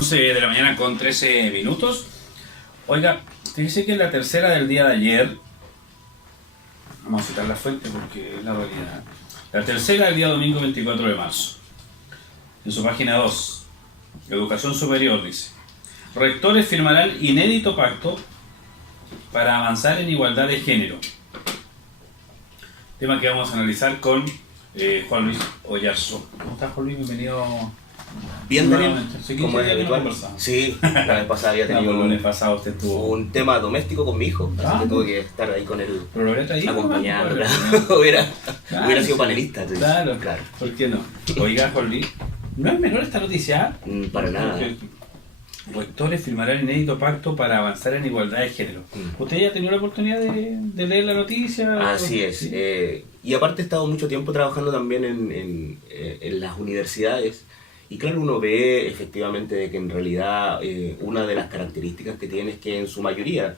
11 de la mañana con 13 minutos. Oiga, fíjese que en la tercera del día de ayer, vamos a citar la fuente porque es la realidad. La tercera del día domingo 24 de marzo. En su página 2, Educación Superior dice: rectores firmarán inédito pacto para avanzar en igualdad de género. Tema que vamos a analizar con Juan Luis Oyarzo. ¿Cómo estás, Juan Luis? Bienvenido. Bien, Daniel, como es habitual. Sí, la vez pasada había tenido un tema doméstico con mi hijo, así que tuve que estar ahí con él, acompañando. Hubiera sido panelista. Claro, ¿por qué no? Oiga, Juan Luis, ¿no es menor esta noticia? Para nada. Rectores firmarán inédito pacto para avanzar en igualdad de género. ¿Usted ya ha tenido la oportunidad de leer la noticia? Así es. ¿Sí? Y aparte he estado mucho tiempo trabajando también en las universidades. Y claro, uno ve efectivamente de que en realidad una de las características que tiene es que en su mayoría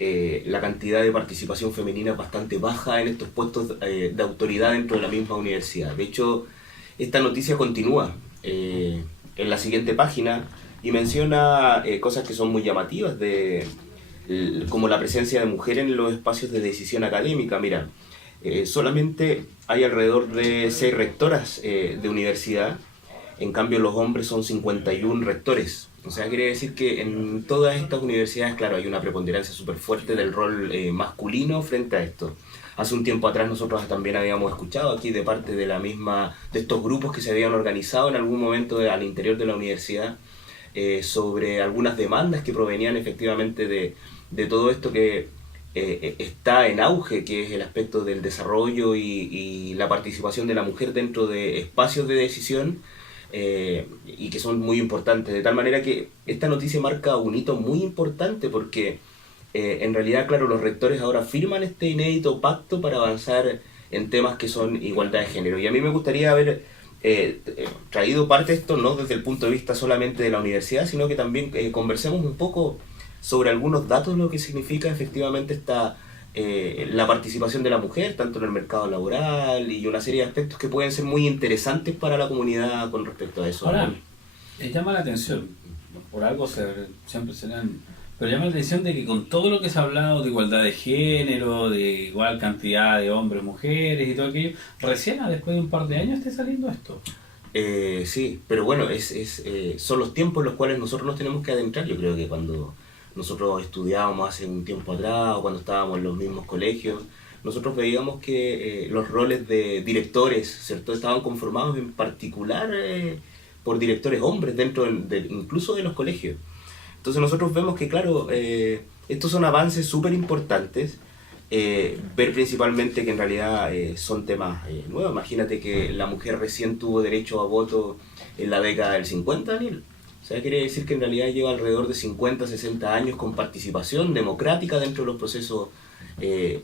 la cantidad de participación femenina es bastante baja en estos puestos de autoridad dentro de la misma universidad. De hecho, esta noticia continúa en la siguiente página y menciona cosas que son muy llamativas, como la presencia de mujeres en los espacios de decisión académica. Mira, solamente hay alrededor de 6 rectoras de universidad. En cambio, los hombres son 51 rectores. O sea, quiere decir que en todas estas universidades, claro, hay una preponderancia súper fuerte del rol masculino frente a esto. Hace un tiempo atrás nosotros también habíamos escuchado aquí de parte de estos grupos que se habían organizado en algún momento al interior de la universidad sobre algunas demandas que provenían efectivamente de todo esto que está en auge, que es el aspecto del desarrollo y la participación de la mujer dentro de espacios de decisión. Y que son muy importantes, de tal manera que esta noticia marca un hito muy importante porque en realidad, claro, los rectores ahora firman este inédito pacto para avanzar en temas que son igualdad de género. Y a mí me gustaría haber traído parte de esto no desde el punto de vista solamente de la universidad, sino que también conversemos un poco sobre algunos datos de lo que significa efectivamente la participación de la mujer, tanto en el mercado laboral y una serie de aspectos que pueden ser muy interesantes para la comunidad con respecto a eso. Ahora, llama la atención, por algo siempre se dan, pero llama la atención de que con todo lo que se ha hablado de igualdad de género, de igual cantidad de hombres, mujeres y todo aquello, recién después de un par de años esté saliendo esto. Sí, pero bueno, son los tiempos en los cuales nosotros nos tenemos que adentrar. Yo creo que cuando nosotros estudiábamos hace un tiempo atrás o cuando estábamos en los mismos colegios, nosotros veíamos que los roles de directores, ¿cierto?, estaban conformados en particular por directores hombres dentro incluso de los colegios. Entonces nosotros vemos que, claro, estos son avances súper importantes, ver principalmente que en realidad son temas nuevos. Imagínate que la mujer recién tuvo derecho a voto en la década del 50, Daniel. O sea, quiere decir que en realidad lleva alrededor de 50, 60 años con participación democrática dentro de los procesos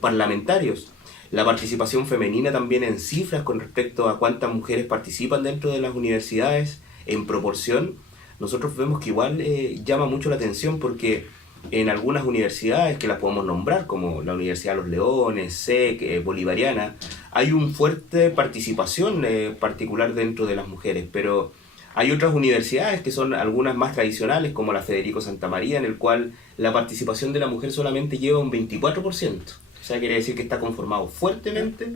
parlamentarios. La participación femenina también en cifras con respecto a cuántas mujeres participan dentro de las universidades en proporción, nosotros vemos que igual llama mucho la atención porque en algunas universidades que las podemos nombrar, como la Universidad de los Leones, SEC, Bolivariana, hay una fuerte participación particular dentro de las mujeres, pero hay otras universidades que son algunas más tradicionales, como la Federico Santa María, en el cual la participación de la mujer solamente lleva un 24%. O sea, quiere decir que está conformado fuertemente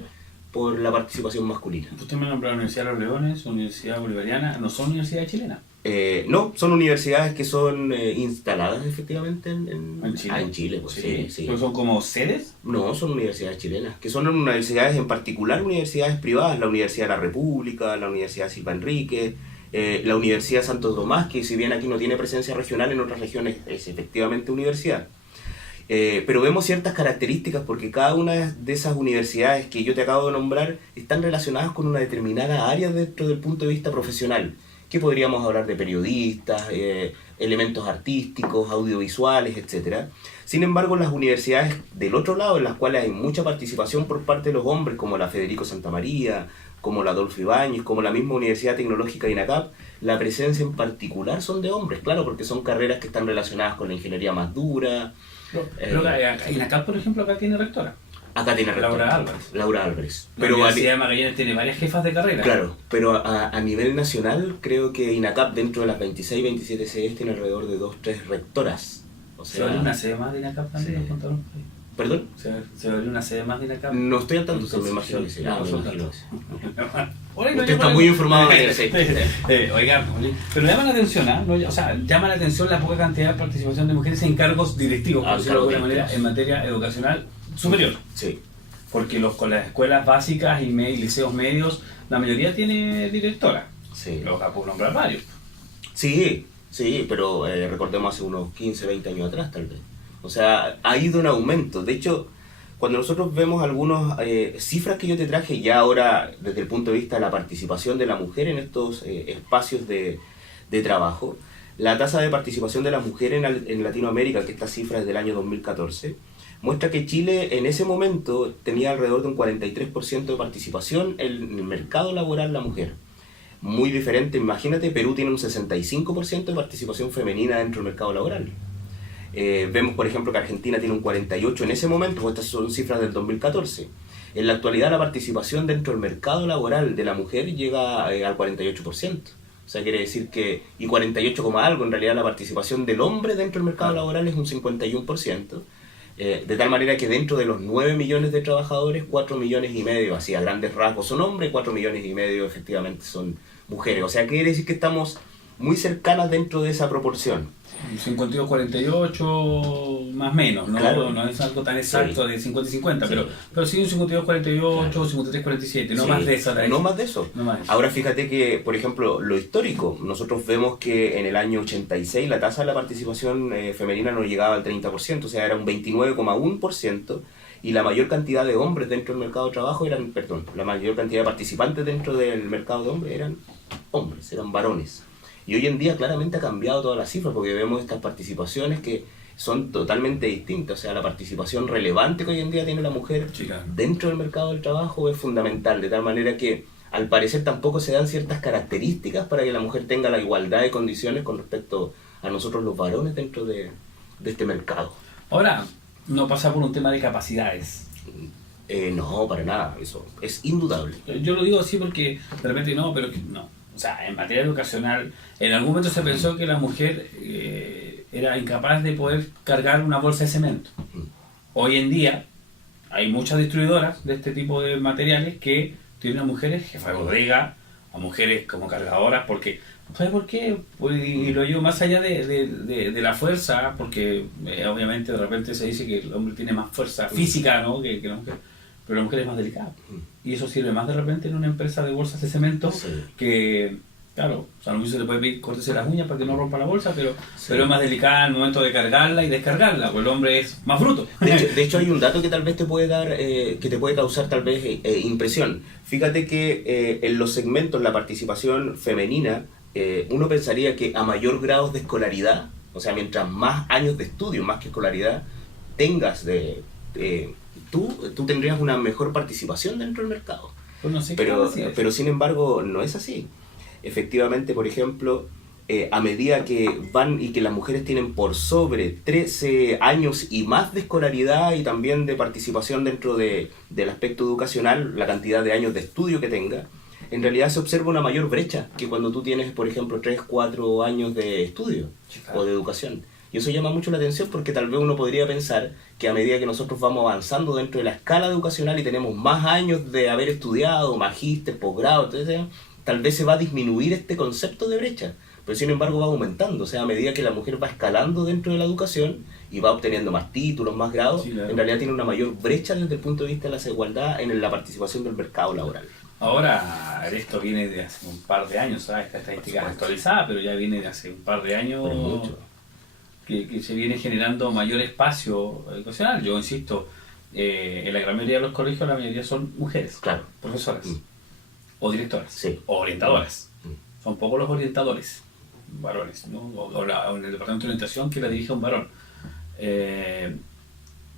por la participación masculina. Usted me nombró la Universidad de los Leones, Universidad Bolivariana, ¿no son universidades chilenas? No, son universidades que son instaladas efectivamente en Chile. En Chile, pues sí. ¿Pero son como sedes? No, son universidades chilenas, que son universidades en particular, universidades privadas, la Universidad de la República, la Universidad Silva Enríquez, la Universidad Santo Tomás, que si bien aquí no tiene presencia regional, en otras regiones es efectivamente universidad. Pero vemos ciertas características porque cada una de esas universidades que yo te acabo de nombrar están relacionadas con una determinada área dentro del punto de vista profesional. Que podríamos hablar de periodistas, elementos artísticos, audiovisuales, etc. Sin embargo, las universidades del otro lado, en las cuales hay mucha participación por parte de los hombres, como la Federico Santa María, como la Adolfo Ibáñez, como la misma Universidad Tecnológica INACAP, la presencia en particular son de hombres, claro, porque son carreras que están relacionadas con la ingeniería más dura. Pero INACAP, por ejemplo, acá tiene rectora. Acá tiene rectora. Laura Álvarez. Laura Álvarez. La Universidad de Magallanes tiene varias jefas de carrera. Claro, pero a nivel nacional creo que INACAP dentro de las 26, 27 sedes tiene alrededor de 2, 3 rectoras. O ¿Se va a abrir una sede más de INACAP también? Sí. ¿Nos contaron? ¿Perdón? ¿Se va a abrir una sede más de INACAP? No estoy al tanto, me imagino que sí. No, Me son imagino tantos. que sí. Oiga, Usted está muy informado en eso. Oiga, pero llama la atención, ¿ah? O sea, llama la atención la poca cantidad de participación de mujeres en cargos directivos, por decirlo de alguna manera, en materia educacional superior. Sí. Porque con las escuelas básicas y liceos medios, la mayoría tiene directora. Sí. Los puedo nombrar varios. Sí, pero recordemos hace unos 15, 20 años atrás tal vez. O sea, ha ido en aumento. De hecho, cuando nosotros vemos algunas cifras que yo te traje ya ahora desde el punto de vista de la participación de la mujer en estos espacios de trabajo, la tasa de participación de la mujer en Latinoamérica, que esta cifra es del año 2014, muestra que Chile en ese momento tenía alrededor de un 43% de participación en el mercado laboral la mujer. Muy diferente, imagínate, Perú tiene un 65% de participación femenina dentro del mercado laboral. Vemos, por ejemplo, que Argentina tiene un 48% en ese momento, pues estas son cifras del 2014. En la actualidad la participación dentro del mercado laboral de la mujer llega al 48%. O sea, quiere decir que, y 48, algo, en realidad la participación del hombre dentro del mercado laboral es un 51%. De tal manera que dentro de los 9 millones de trabajadores, 4 millones y medio, así a grandes rasgos, son hombres, 4 millones y medio efectivamente son mujeres. O sea, quiere decir que estamos muy cercanas dentro de esa proporción. 52-48 más menos, ¿no? Claro. No es algo tan exacto de 50 y 50, Sí. pero sí un 52-48, claro. 53-47, no Sí, más de eso. No más de eso. No más de eso. Ahora fíjate que, por ejemplo, lo histórico, nosotros vemos que en el año 86 la tasa de la participación femenina no llegaba al 30%, o sea, era un 29,1%, y la mayor cantidad de hombres dentro del mercado de trabajo la mayor cantidad de participantes dentro del mercado de hombres eran hombres, eran varones. Y hoy en día claramente ha cambiado todas las cifras porque vemos estas participaciones que son totalmente distintas. O sea, la participación relevante que hoy en día tiene la mujer dentro del mercado del trabajo es fundamental, de tal manera que al parecer tampoco se dan ciertas características para que la mujer tenga la igualdad de condiciones con respecto a nosotros los varones dentro de este mercado. Ahora, no pasa por un tema de capacidades. No, para nada, eso es indudable. Yo lo digo así porque de repente no, pero que no. O sea, en materia educacional, en algún momento se pensó que la mujer era incapaz de poder cargar una bolsa de cemento. Hoy en día hay muchas distribuidoras de este tipo de materiales que tienen a mujeres jefa de bodega, a mujeres como cargadoras, porque ¿sabes por qué? Pues, y lo llevo más allá de la fuerza, porque obviamente de repente se dice que el hombre tiene más fuerza física, ¿no? que la mujer. Pero la mujer es más delicada. Y eso sirve más de repente en una empresa de bolsas de cemento que, claro, o sea, a lo mejor se le puede pedir córtese las uñas para que no rompa la bolsa, pero es más delicada al momento de cargarla y descargarla, pues el hombre es más bruto. De hecho hay un dato que tal vez te puede dar, que te puede causar tal vez impresión. Fíjate que en los segmentos, la participación femenina, uno pensaría que a mayor grado de escolaridad, o sea, mientras más años de estudio, más que escolaridad, tengas tú tendrías una mejor participación dentro del mercado. Pues no sé pero sin embargo no es así. Efectivamente, por ejemplo, a medida que van y que las mujeres tienen por sobre 13 años y más de escolaridad y también de participación dentro del aspecto educacional, la cantidad de años de estudio que tenga, en realidad se observa una mayor brecha que cuando tú tienes, por ejemplo, 3, 4 años de estudio o de educación. Y eso llama mucho la atención porque tal vez uno podría pensar que a medida que nosotros vamos avanzando dentro de la escala educacional y tenemos más años de haber estudiado, magíster, posgrado, etc., tal vez se va a disminuir este concepto de brecha. Pero sin embargo va aumentando. O sea, a medida que la mujer va escalando dentro de la educación y va obteniendo más títulos, más grados, en realidad tiene una mayor brecha desde el punto de vista de la desigualdad en la participación del mercado laboral. Ahora, esto viene de hace un par de años, ¿sabes? Esta estadística es actualizada, pero ya viene de hace un par de años que se viene generando mayor espacio educacional. Yo insisto, en la gran mayoría de los colegios la mayoría son mujeres, profesoras, o directoras, o orientadoras. Son pocos los orientadores, varones, ¿no? O en el departamento de orientación que la dirige un varón.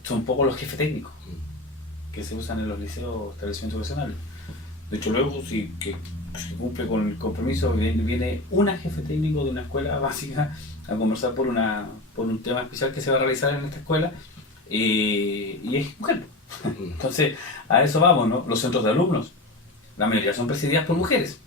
Son pocos los jefes técnicos que se usan en los liceos, establecimientos educacionales. De hecho, luego, si se cumple con el compromiso, viene una jefe técnico de una escuela básica a conversar por un tema especial que se va a realizar en esta escuela, y es mujer. Entonces, a eso vamos, ¿no? Los centros de alumnos, la mayoría son presididas por mujeres,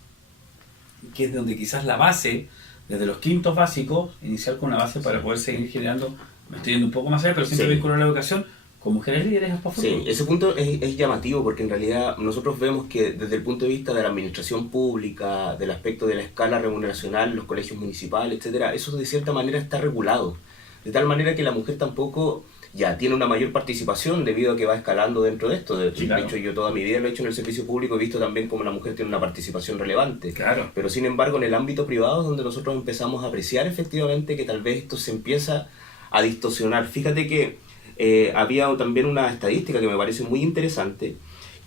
que es donde quizás la base, desde los quintos básicos, iniciar con una base para poder seguir generando, me estoy yendo un poco más allá, pero siempre vincular la educación con mujeres líderes para futuro. Sí, ese punto es llamativo porque en realidad nosotros vemos que desde el punto de vista de la administración pública, del aspecto de la escala remuneracional, los colegios municipales, etcétera, eso de cierta manera está regulado. De tal manera que la mujer tampoco ya tiene una mayor participación debido a que va escalando dentro de esto. De hecho, yo toda mi vida lo he hecho en el servicio público, he visto también cómo la mujer tiene una participación relevante. Claro. Pero sin embargo, en el ámbito privado es donde nosotros empezamos a apreciar efectivamente que tal vez esto se empieza a distorsionar. Fíjate que había también una estadística que me parece muy interesante,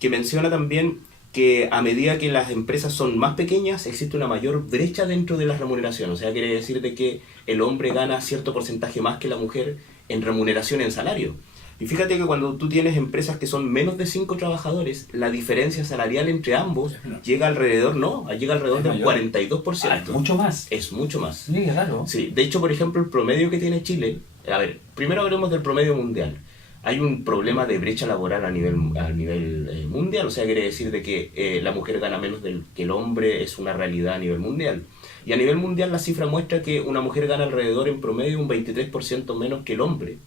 que menciona también que a medida que las empresas son más pequeñas, existe una mayor brecha dentro de la remuneración. O sea, quiere decir de que el hombre gana cierto porcentaje más que la mujer en remuneración, en salario. Y fíjate que cuando tú tienes empresas que son menos de 5 trabajadores, la diferencia salarial entre ambos llega alrededor del 42%. Es mucho más. Es mucho más. Sí, claro. Sí, de hecho, por ejemplo, el promedio que tiene Chile, a ver, primero hablemos del promedio mundial. Hay un problema de brecha laboral a nivel mundial, o sea, quiere decir de que la mujer gana menos que el hombre, es una realidad a nivel mundial. Y a nivel mundial la cifra muestra que una mujer gana alrededor en promedio un 23% menos que el hombre,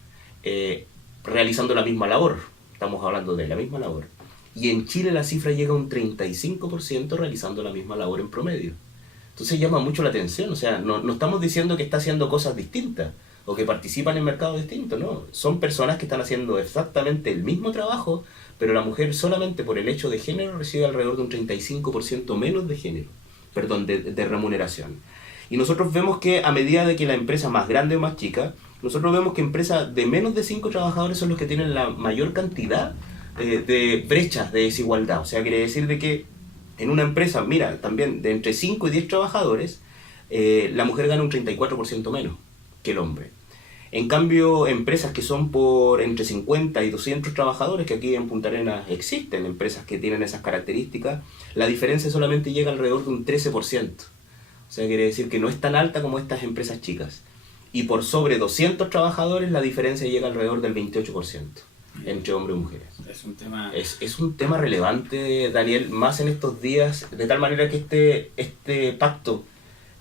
realizando la misma labor. Estamos hablando de la misma labor. Y en Chile la cifra llega a un 35% realizando la misma labor en promedio. Entonces llama mucho la atención, o sea, no estamos diciendo que está haciendo cosas distintas o que participan en mercados distintos, no. Son personas que están haciendo exactamente el mismo trabajo, pero la mujer solamente por el hecho de género recibe alrededor de un 35% menos de género, perdón, de remuneración. Y nosotros vemos que a medida de que la empresa más grande o más chica, nosotros vemos que empresas de menos de 5 trabajadores son los que tienen la mayor cantidad de brechas de desigualdad. O sea, quiere decir de que en una empresa, mira, también de entre 5 y 10 trabajadores, la mujer gana un 34% menos que el hombre. En cambio, empresas que son por entre 50 y 200 trabajadores, que aquí en Punta Arenas existen empresas que tienen esas características, la diferencia solamente llega alrededor de un 13%. O sea, quiere decir que no es tan alta como estas empresas chicas. Y por sobre 200 trabajadores, la diferencia llega alrededor del 28% entre hombres y mujeres. Es un tema relevante, Daniel, más en estos días, de tal manera que este pacto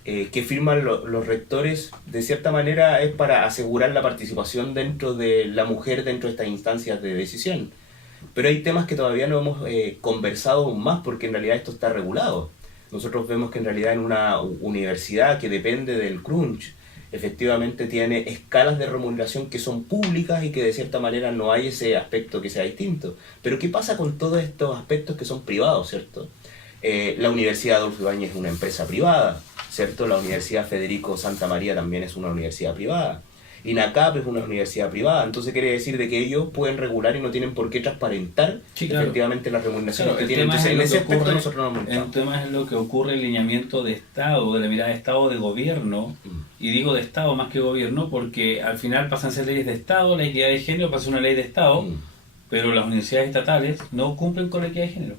que firman los rectores, de cierta manera es para asegurar la participación dentro de la mujer dentro de estas instancias de decisión. Pero hay temas que todavía no hemos conversado aún más porque en realidad esto está regulado. Nosotros vemos que en realidad en una universidad que depende del crunch, efectivamente tiene escalas de remuneración que son públicas y que de cierta manera no hay ese aspecto que sea distinto. Pero ¿qué pasa con todos estos aspectos que son privados, cierto? La Universidad Adolfo Ibáñez es una empresa privada, ¿cierto? La Universidad Federico Santa María también es una universidad privada. INACAP es una universidad privada, entonces quiere decir de que ellos pueden regular y no tienen por qué transparentar efectivamente las remuneraciones que tienen. Entonces, en ese aspecto nosotros no el tema es lo que ocurre en el lineamiento de Estado, de la mirada de Estado, de gobierno, y digo de Estado más que gobierno porque al final pasan a ser leyes de Estado, la equidad de género pasa a ser una ley de Estado, pero las universidades estatales no cumplen con la equidad de género.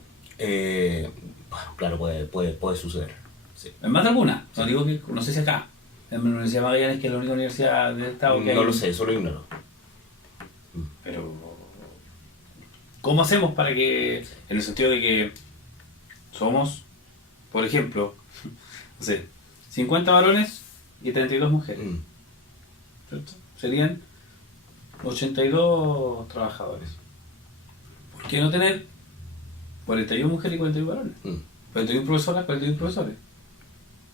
Bueno, claro, puede suceder. Sí. En más de alguna, no digo que, no sé si acá. En la Universidad de Magallanes, que es la única universidad del Estado que hay. No lo sé, solo ignoro. Pero, ¿cómo hacemos para que, en el sentido de que somos, por ejemplo, no sé, 50 varones y 32 mujeres? ¿Cierto? Serían 82 trabajadores. ¿Por qué no tener 41 mujeres y 41 varones? 41 profesoras, 41 profesores.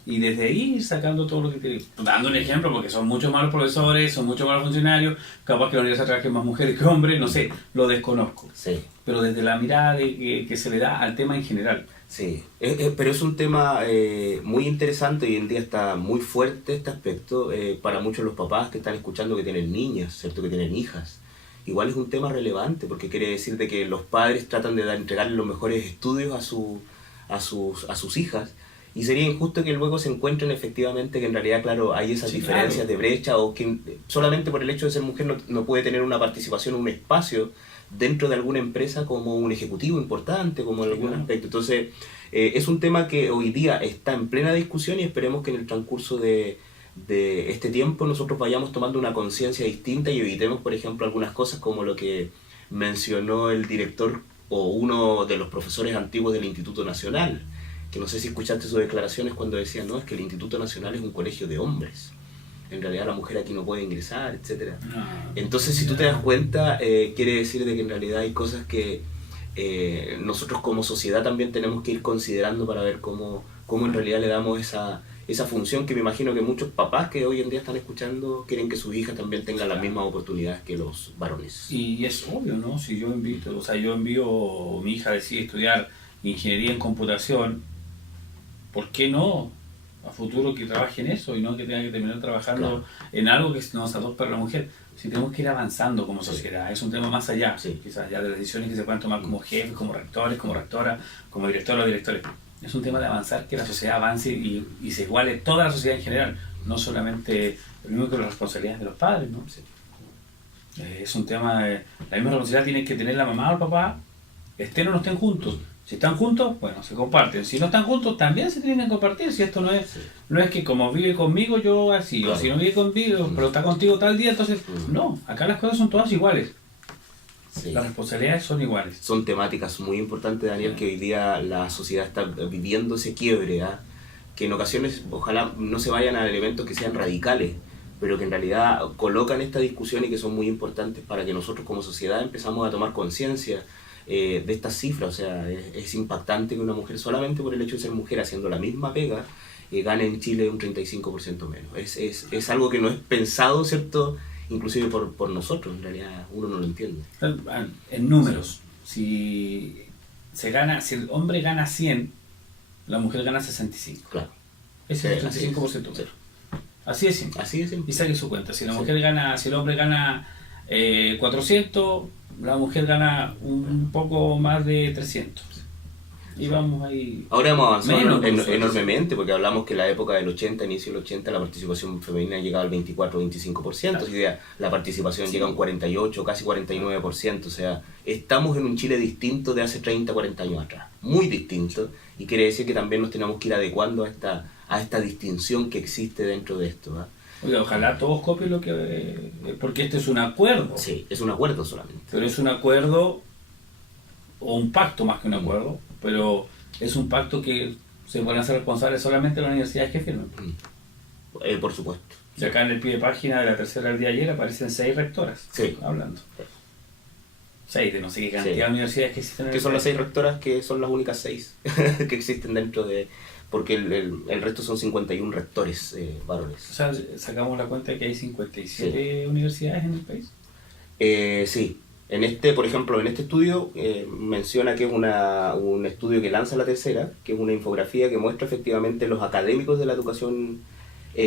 Y desde ahí ir sacando todo lo que tiene. Dando un ejemplo, porque son muchos más los profesores, son muchos más los funcionarios, capaz que la universidad trabaje más mujeres que hombres, no sé, lo desconozco. Sí. Pero desde la mirada que se le da al tema en general. Sí, pero es un tema muy interesante, hoy en día está muy fuerte este aspecto, para muchos de los papás que están escuchando que tienen niñas, ¿cierto? Que tienen hijas. Igual es un tema relevante, porque quiere decir de que los padres tratan de entregarle los mejores estudios a sus hijas, y sería injusto que luego se encuentren efectivamente que en realidad, claro, hay esas diferencias de brecha, o que solamente por el hecho de ser mujer no puede tener una participación, un espacio dentro de alguna empresa como un ejecutivo importante, como en algún aspecto. Entonces, es un tema que hoy día está en plena discusión y esperemos que en el transcurso de este tiempo nosotros vayamos tomando una conciencia distinta y evitemos, por ejemplo, algunas cosas como lo que mencionó el director o uno de los profesores antiguos del Instituto Nacional, que no sé si escuchaste sus declaraciones cuando decía, no, es que el Instituto Nacional es un colegio de hombres. En realidad la mujer aquí no puede ingresar, etcétera. Entonces, si tú te das cuenta, quiere decir de que en realidad hay cosas que nosotros como sociedad también tenemos que ir considerando para ver cómo en realidad le damos esa función que me imagino que muchos papás que hoy en día están escuchando quieren que sus hijas también tengan las mismas oportunidades que los varones. Y es obvio, ¿no? Si yo envío, mi hija decide estudiar ingeniería en computación, ¿por qué no? A futuro que trabaje en eso y no que tenga que terminar trabajando en algo que nos adopta para la mujer. Si tenemos que ir avanzando como sociedad, es un tema más allá, quizás ya de las decisiones que se puedan tomar como jefes, como rectores, como rectoras, como directores o directores. Es un tema de avanzar, que la sociedad avance y se iguale toda la sociedad en general, no solamente lo mismo que las responsabilidades de los padres, ¿no? Es un tema, la misma responsabilidad tiene que tener la mamá o el papá, estén o no estén juntos. Si están juntos, bueno, se comparten. Si no están juntos, también se tienen que compartir. Si esto no es que como vive conmigo, yo así, o si no vive conmigo, pero está contigo tal día, entonces, no, acá las cosas son todas iguales. Las responsabilidades son iguales. Son temáticas muy importantes, Daniel, que hoy día la sociedad está viviendo ese quiebre, que en ocasiones ojalá no se vayan a elementos que sean radicales, pero que en realidad colocan esta discusión y que son muy importantes para que nosotros como sociedad empezamos a tomar conciencia de estas cifras. O sea, es impactante que una mujer, solamente por el hecho de ser mujer haciendo la misma pega, gane en Chile un 35% menos. Es algo que no es pensado, ¿cierto? Inclusive por nosotros, en realidad uno no lo entiende. En números, si el hombre gana 100, la mujer gana 65. Claro. Ese es el 35%. Así es simple. Así es simple. Y saque su cuenta. Si el hombre gana 400, la mujer gana un poco más de 300. Y vamos ahí. Ahora hemos avanzado enormemente, porque hablamos que en la época del 80, inicio del 80, la participación femenina llegaba al 24-25%, hoy día la participación llega a un 48, casi 49%, o sea, estamos en un Chile distinto de hace 30, 40 años atrás, muy distinto, y quiere decir que también nos tenemos que ir adecuando a esta distinción que existe dentro de esto, ¿eh? Oiga, ojalá todos copien lo que... porque este es un acuerdo. Sí, es un acuerdo solamente. Pero es un acuerdo, o un pacto más que un acuerdo, pero es un pacto que se pueden hacer responsables solamente las universidades que firmen. Por supuesto. Y acá en el pie de página de la tercera del día de ayer aparecen 6 rectoras hablando. 6 de no sé qué cantidad de universidades que existen en que son las 6 rectoras, que son las únicas 6 que existen dentro de... porque el resto son 51 rectores varones. O sea, sacamos la cuenta de que hay 57 universidades en el país. Sí. Por ejemplo, en este estudio menciona que es un estudio que lanza la tercera, que es una infografía que muestra efectivamente los académicos de la educación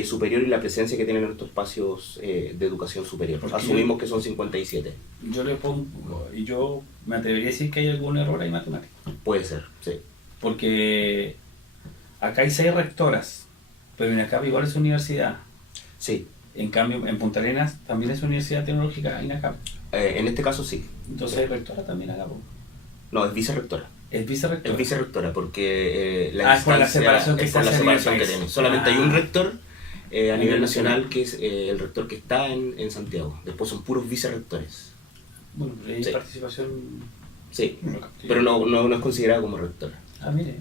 superior y la presencia que tienen en estos espacios de educación superior. Asumimos que son 57. Yo me atrevería a decir que hay algún error ahí matemático. Puede ser, sí. Porque acá hay 6 rectoras, pero en INACAP igual es universidad. Sí. En cambio, en Punta Arenas también es universidad tecnológica INACAP. En este caso sí. Entonces, ¿es rectora también acá? No, es vicerrectora. ¿Es vicerrectora? Es vicerrectora porque es por la separación que tiene. Solamente hay un rector a nivel nacional que es el rector que está en Santiago. Después son puros vicerrectores. Bueno, pero hay participación... Sí, pero no es considerada como rectora. Ah, mire.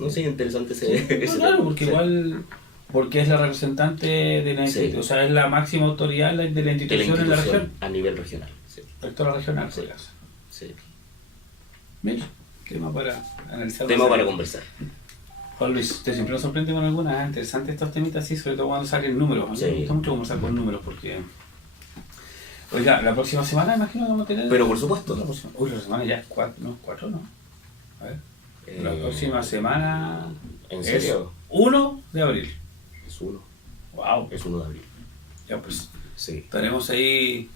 No sé, interesante ese claro, porque igual... Porque es la representante de la institución, o sea, es la máxima autoridad de la institución en la región. A nivel regional, sí. Rectora regional, sí. Mira, tema para analizar. Tema para conversar. Juan Luis, usted siempre nos sorprende con algunas interesantes estos temitas, sí, sobre todo cuando salen números. A mí me gusta mucho conversar con números porque... Oiga, la próxima semana imagino que vamos a tener... Pero por supuesto. La semana ya es 4, ¿no? A ver. La próxima semana... ¿En serio? Es 1 de abril. Es 1. Wow. Es 1 de abril. Ya pues. Sí. Estaremos ahí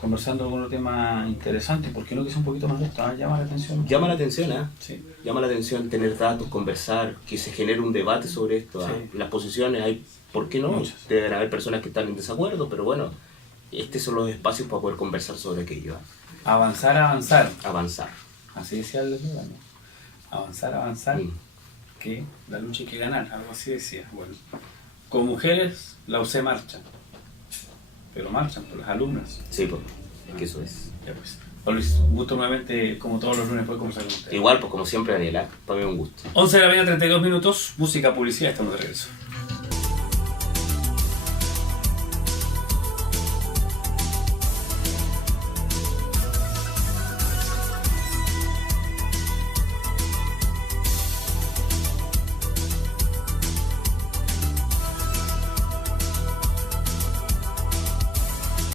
conversando con un tema interesante. ¿Por qué no que sea un poquito más de esto? Llama la atención. Llama la atención, ¿eh? Sí. Llama la atención tener datos, conversar, que se genere un debate sobre esto. Sí. Las posiciones hay, ¿por qué no? Muchas. Deben haber personas que están en desacuerdo, pero bueno, estos son los espacios para poder conversar sobre aquello. Avanzar. Avanzar. Así decía el eslogan, ¿no? Avanzar. Que la lucha hay que ganar, algo así decía. Bueno, con mujeres la UC marcha, pero marchan por las alumnas. Sí, pues, que eso es. Ya pues, Juan Luis, un gusto nuevamente, como todos los lunes, poder conversar con usted. Igual, pues como siempre, Daniela, para mí es un gusto. 11 de la mañana, 32 minutos, música, publicidad, estamos de regreso.